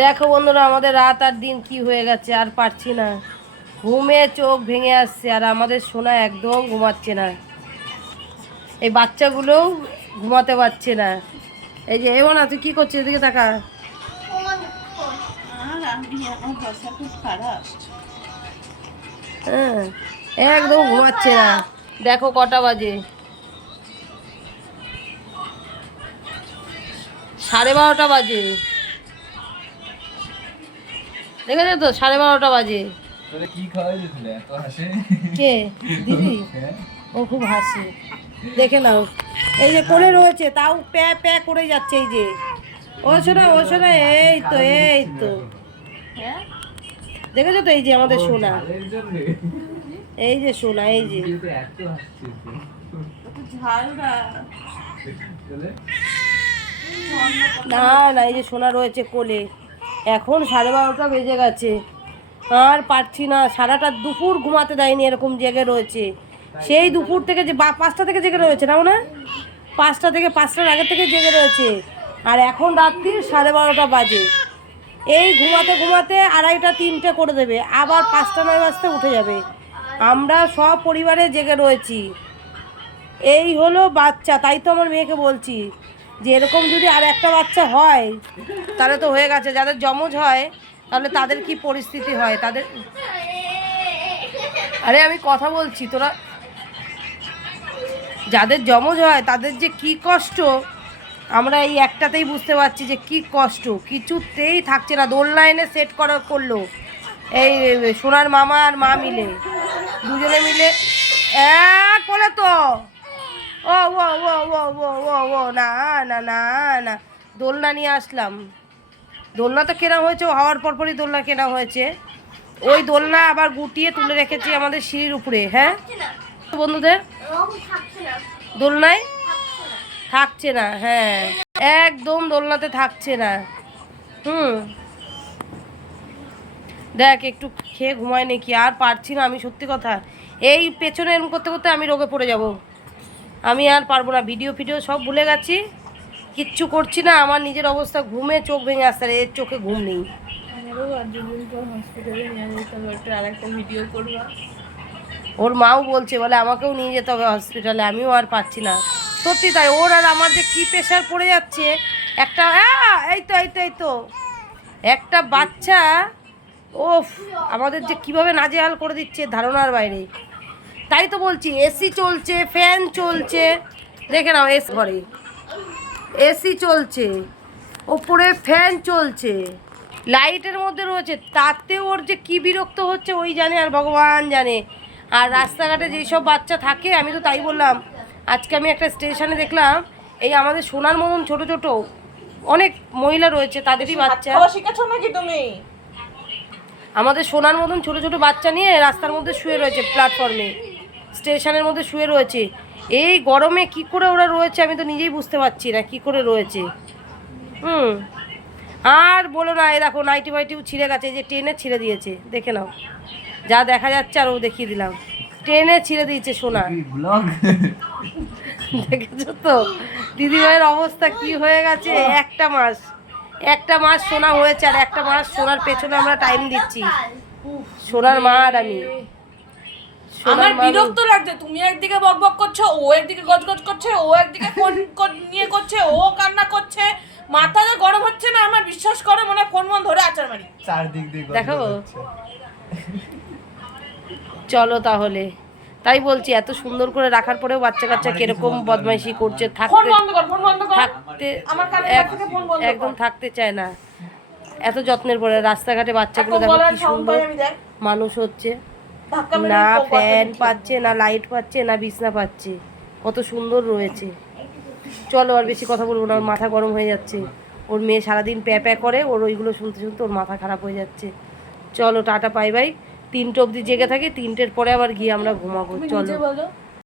দেখো বন্ধুরা, আমাদের রাত আর দিন কি হয়ে গেছে, আর পারছি না। ঘুমে চোখ ভেঙে আসছে, আর আমাদের সোনা একদম ঘুমাচ্ছে না। এই বাচ্চাগুলোও ঘুমাতে পারছে না। এই যে এমন তুই কি করছিস, এদিকে তাকা। হ্যাঁ, একদম ঘুমাচ্ছে না। দেখো কটা বাজে, 12:30 বাজে। দেখেছো তো, 12:30 বাজে। কে দিদি? ও খুব হাসে, দেখে নাও। এই যে কোলে রয়েছে, তাও প্যা প্যা করে যাচ্ছে। এই যে ও শোনা, ও শোনা, এই তো এই তো দেখেছো তো, এই যে আমাদের সোনা, এই যে সোনা, এই যে না না, এই যে সোনা রয়েছে কোলে। এখন 12:30 বেজে গেছে, আর পারছি না। সারাটা দুপুর ঘুমাতে দেয়নি, এরকম জেগে রয়েছে। সেই দুপুর থেকে যে 5টা থেকে জেগে রয়েছে, না না 5টা থেকে, 5টার আগে থেকে জেগে রয়েছে। আর এখন রাত্রি 12:30 বাজে। এই ঘুমাতে ঘুমাতে 2:30 3টে করে দেবে, আবার 5টা 9 বাজতে উঠে যাবে। আমরা সব পরিবারে জেগে রয়েছি। এই হলো বাচ্চা। তাই তো আমার মেয়েকে বলছি যে এরকম যদি আর একটা বাচ্চা হয় তাহলে তো হয়ে গেছে। যাদের যমজ হয় তাহলে তাদের কি পরিস্থিতি হয় তাদের। আরে আমি কথা বলছি, তোরা যাদের যমজ হয় তাদের যে কি কষ্ট, আমরা এই একটাতেই বুঝতে পারছি যে কি কষ্ট। কিছুতেই থাকছে না। দোল লাইনে সেট করলো এই সোনার মামা আর মা মিলে, দুজনে মিলে এক বলে তো। ও ও ও ও ও ও ও না না না না, দোলনা নিয়ে আসলাম। দোলনা তো কেনা হয়েছে, হওয়ার পরপরই দোলনা কেনা হয়েছে। ওই দোলনা আবার গুটিয়ে তুলে রেখেছি আমাদের সিঁড়ির উপরে। হ্যাঁ বন্ধুদের, দোলনায় থাকছে না। হ্যাঁ, একদম দোলনাতে থাকছে না। দেখ একটু খেয়ে ঘুমায় নাকি, আর পারছি না আমি, সত্যি কথা। এই পেছনে এরম করতে করতে আমি রোগে পড়ে যাব। আমি আর পারবো না। ভিডিও সব ভুলে গেছি, কিচ্ছু করছি না। আমার নিজের অবস্থা, ঘুমে চোখ ভেঙে আসছে। এর চোখে ঘুম নেই। ওর মাও বলছে, বলে আমাকেও নিয়ে যেতে হবে হসপিটালে। আমিও আর পারছি না, সত্যি তাই। ওর আর আমার যে কী প্রেশার পড়ে যাচ্ছে। একটা এই তো এই তো এই তো একটা বাচ্চা, ওফ, আমাদের যে কিভাবে নাজেহাল করে দিচ্ছে ধারণার বাইরে। তাই তো বলছি, এসি চলছে, ফ্যান চলছে, দেখে নাও। ঘরে এসি চলছে, ওপরে ফ্যান চলছে, লাইটের মধ্যে রয়েছে, তাতে ওর যে কি বিরক্ত হচ্ছে ওই জানে আর ভগবান জানে। আর রাস্তাঘাটে যেসব বাচ্চা থাকে, আমি তো তাই বললাম। আজকে আমি একটা স্টেশনে দেখলাম, এই আমাদের সোনার মতন ছোট ছোট অনেক মহিলা রয়েছে, তাদেরই বাচ্চা। নাকি তুমি? আমাদের সোনার মতন ছোট ছোট বাচ্চা নিয়ে রাস্তার মধ্যে শুয়ে রয়েছে, প্ল্যাটফর্মে, স্টেশনের মধ্যে শুয়ে রয়েছে। এই গরমে কি করে ওরা রয়েছে আমি তো নিজেই বুঝতে পারছি না কি করে রয়েছে। আর বলো না, এই দেখো নাইটি ফাইটিও ছিঁড়ে গেছে, যে ট্রেনে ছিঁড়ে দিয়েছে, দেখে নাও। যা দেখা যাচ্ছে আর ও দেখিয়ে দিলাম, ট্রেনে ছিঁড়ে দিয়েছে সোনা। দেখেছো তো দিদিভাইয়ের অবস্থা কি হয়ে গেছে। একটা মাস সোনা হয়েছে, আর একটা মাস সোনার পেছনে আমরা টাইম দিচ্ছি, সোনার মা আর আমি। আমার বিরক্ত লাগছে, তুমি একদিকে বকবক করছো, ও একদিকে গজগজ করছে, ও একদিকে ফোন নিয়ে করছে, ও কান্না করছে। মাথাটা গরম হচ্ছে না আমার, বিশ্বাস করো, মনে ফোন ধরে আচার মারি চারদিক দিয়ে। দেখো, চলো তাহলে। তাই বলছি, এত সুন্দর করে রাখার পরেও বাচ্চা কাচ্চা কিরকম বদমাইশি করছে। থাকতে একদম থাকতে চায় না। এত যত্নের পরে রাস্তাঘাটে বাচ্চাগুলো দেখো কি সুন্দর মানুষ হচ্ছে। না ফ্যান পাচ্ছে, না লাইট পাচ্ছে, না বিছনা পাচ্ছে, কত সুন্দর রয়েছে। চলো আর বেশি কথা বলবো না, ওর মাথা গরম হয়ে যাচ্ছে। ওর মেয়ে সারাদিন প্যা প্যা করে, ওর ওইগুলো শুনতে শুনতে ওর মাথা খারাপ হয়ে যাচ্ছে। চলো টাটা, বাই বাই। 3টে অবধি জেগে থাকি, 3টের পরে আবার গিয়ে আমরা ঘুমাবো। চলো।